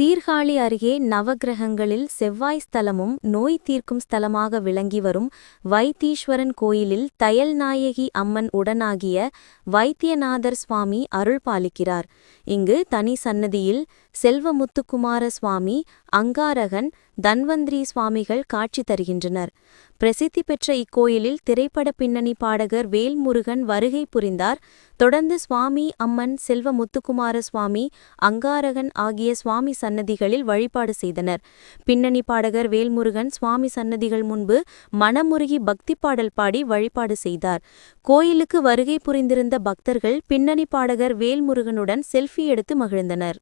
சீர்காழி அருகே நவகிரகங்களில் செவ்வாய் ஸ்தலமும் நோய் தீர்க்கும் ஸ்தலமாக விளங்கி வரும் வைத்தீஸ்வரன் கோயிலில் தயல்நாயகி அம்மன் உடனாகிய வைத்தியநாதர் சுவாமி அருள் பாலிக்கிறார். இங்கு தனி சன்னதியில் செல்வமுத்துக்குமார சுவாமி அங்காரகன் தன்வந்திரி சுவாமிகள் காட்சி தருகின்றனர். பிரசித்தி பெற்ற இக்கோயிலில் திரைப்பட பின்னணி பாடகர் வேல்முருகன் வருகை புரிந்தார். தொடர்ந்து சுவாமி அம்மன் செல்வ முத்துக்குமார சுவாமி அங்காரகன் ஆகிய சுவாமி சன்னதிகளில் வழிபாடு செய்தனர். பின்னணி பாடகர் வேல்முருகன் சுவாமி சன்னதிகள் முன்பு மனமுருகி பக்தி பாடல் பாடி வழிபாடு செய்தார். கோயிலுக்கு வருகை புரிந்திருந்த பக்தர்கள் பின்னணி பாடகர் வேல்முருகனுடன் செல்ஃபி எடுத்து மகிழ்ந்தனர்.